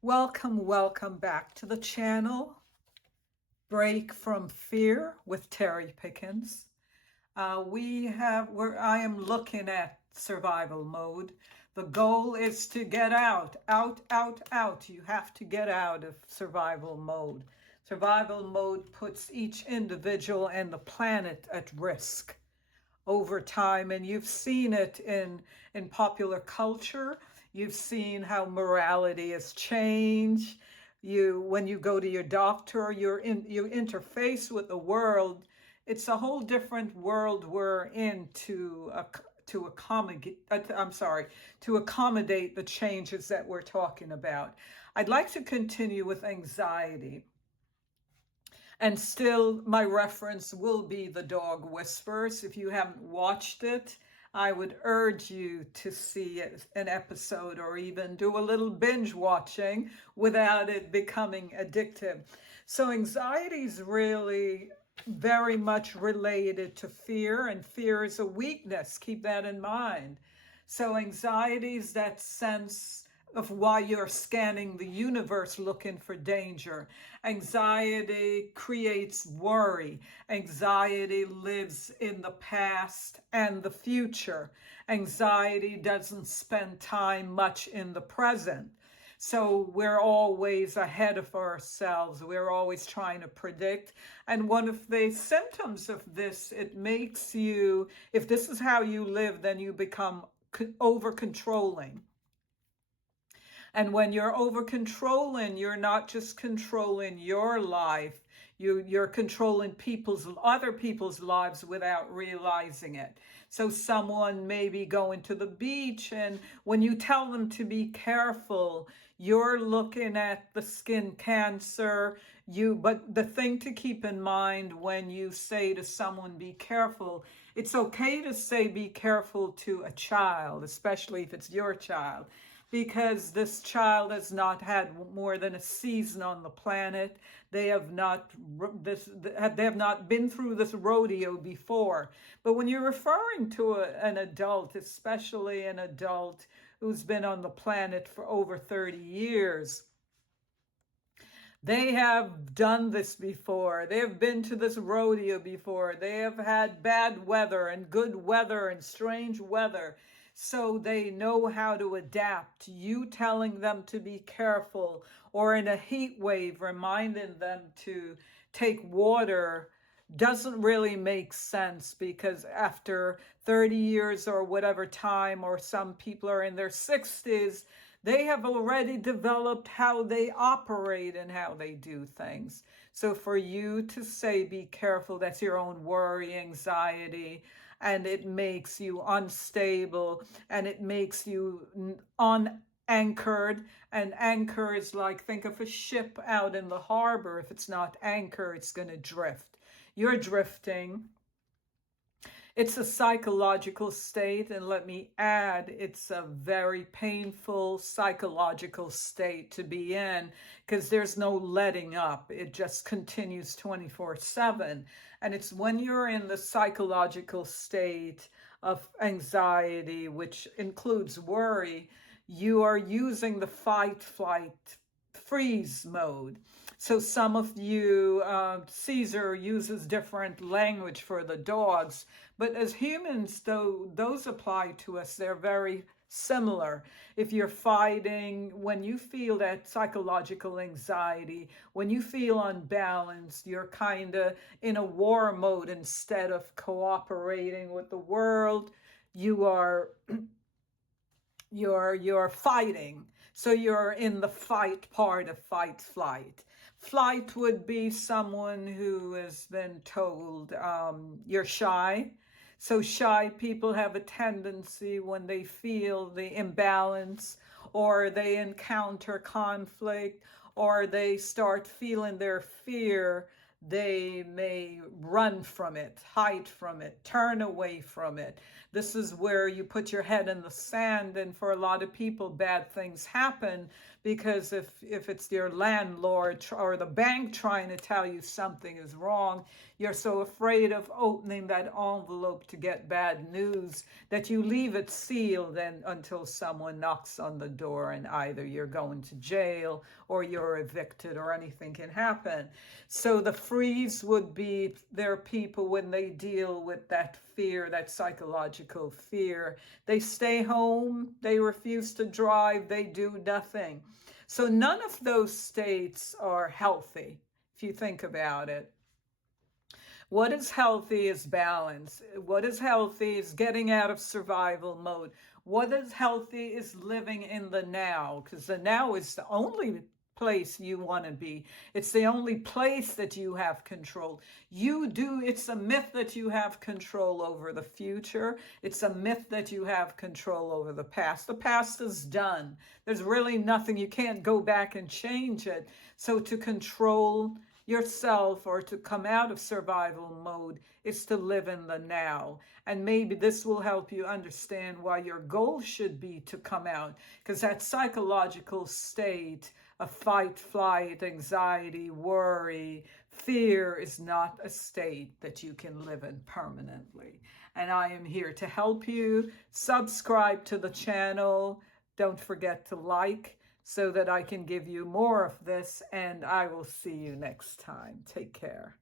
Welcome back to the channel. Break from Fear with Terry Pickens. I am looking at survival mode. The goal is to get out. You have to get out of survival mode. Survival mode puts each individual and the planet at risk over time, and you've seen it in popular culture. You've seen how morality has changed. When you go to your doctor, you interface with the world. It's a whole different world we're in to accommodate, to accommodate the changes that we're talking about. I'd like to continue with anxiety. And still, my reference will be The Dog Whispers. If you haven't watched it, I would urge you to see an episode or even do a little binge watching without it becoming addictive. So, anxiety is really very much related to fear, and fear is a weakness. Keep that in mind. So, anxiety is that sense of why you're scanning the universe looking for danger. Anxiety creates worry. Anxiety lives in the past and the future. Anxiety doesn't spend time much in the present. So we're always ahead of ourselves. We're always trying to predict. And one of the symptoms of this, it makes you, if this is how you live, then you become over controlling. And when you're over controlling, you're not just controlling your life, you're controlling other people's lives without realizing it. So someone may be going to the beach, and when you tell them to be careful, you're looking at the skin cancer. But the thing to keep in mind when you say to someone, be careful, it's okay to say be careful to a child, especially if it's your child, because this child has not had more than a season on the planet. They have not been through this rodeo before. But when you're referring to an adult, especially an adult who's been on the planet for over 30 years, they have done this before. They have been to this rodeo before. They have had bad weather and good weather and strange weather. So they know how to adapt. You telling them to be careful, or in a heat wave, reminding them to take water, doesn't really make sense, because after 30 years or whatever time, or some people are in their 60s, they have already developed how they operate and how they do things. So for you to say be careful, that's your own worry, anxiety, and it makes you unstable, and it makes you unanchored. And anchor is like, think of a ship out in the harbor. If it's not anchored, it's going to drift. You're drifting. It's a psychological state, and let me add, it's a very painful psychological state to be in, because there's no letting up. It just continues 24/7. And it's when you're in the psychological state of anxiety, which includes worry, you are using the fight, flight, freeze mode. So some of you, Cesar uses different language for the dogs, but as humans, though, those apply to us. They're very similar. If you're fighting, when you feel that psychological anxiety, when you feel unbalanced, you're kind of in a war mode instead of cooperating with the world. You are you're fighting. So you're in the fight part of fight flight. Flight would be someone who has been told, you're shy. So shy people have a tendency, when they feel the imbalance, or they encounter conflict, or they start feeling their fear, they may run from it, hide from it, turn away from it. This is where you put your head in the sand, and for a lot of people, bad things happen because if it's your landlord or the bank trying to tell you something is wrong, you're so afraid of opening that envelope to get bad news that you leave it sealed and until someone knocks on the door, and either you're going to jail or you're evicted or anything can happen. So the freeze would be there are people when they deal with that fear, that psychological fear, they stay home, they refuse to drive, they do nothing. So none of those states are healthy, if you think about it. What is healthy is balance. What is healthy is getting out of survival mode. What is healthy is living in the now, because the now is the only place you want to be. It's the only place that you have control. It's a myth that you have control over the future. It's a myth that you have control over the past. The past is done. There's really nothing, you can't go back and change it. So to control yourself or to come out of survival mode is to live in the now. And maybe this will help you understand why your goal should be to come out, because that psychological state of fight, flight, anxiety, worry, fear is not a state that you can live in permanently. And I am here to help you. Subscribe to the channel. Don't forget to like, so that I can give you more of this, and I will see you next time. Take care.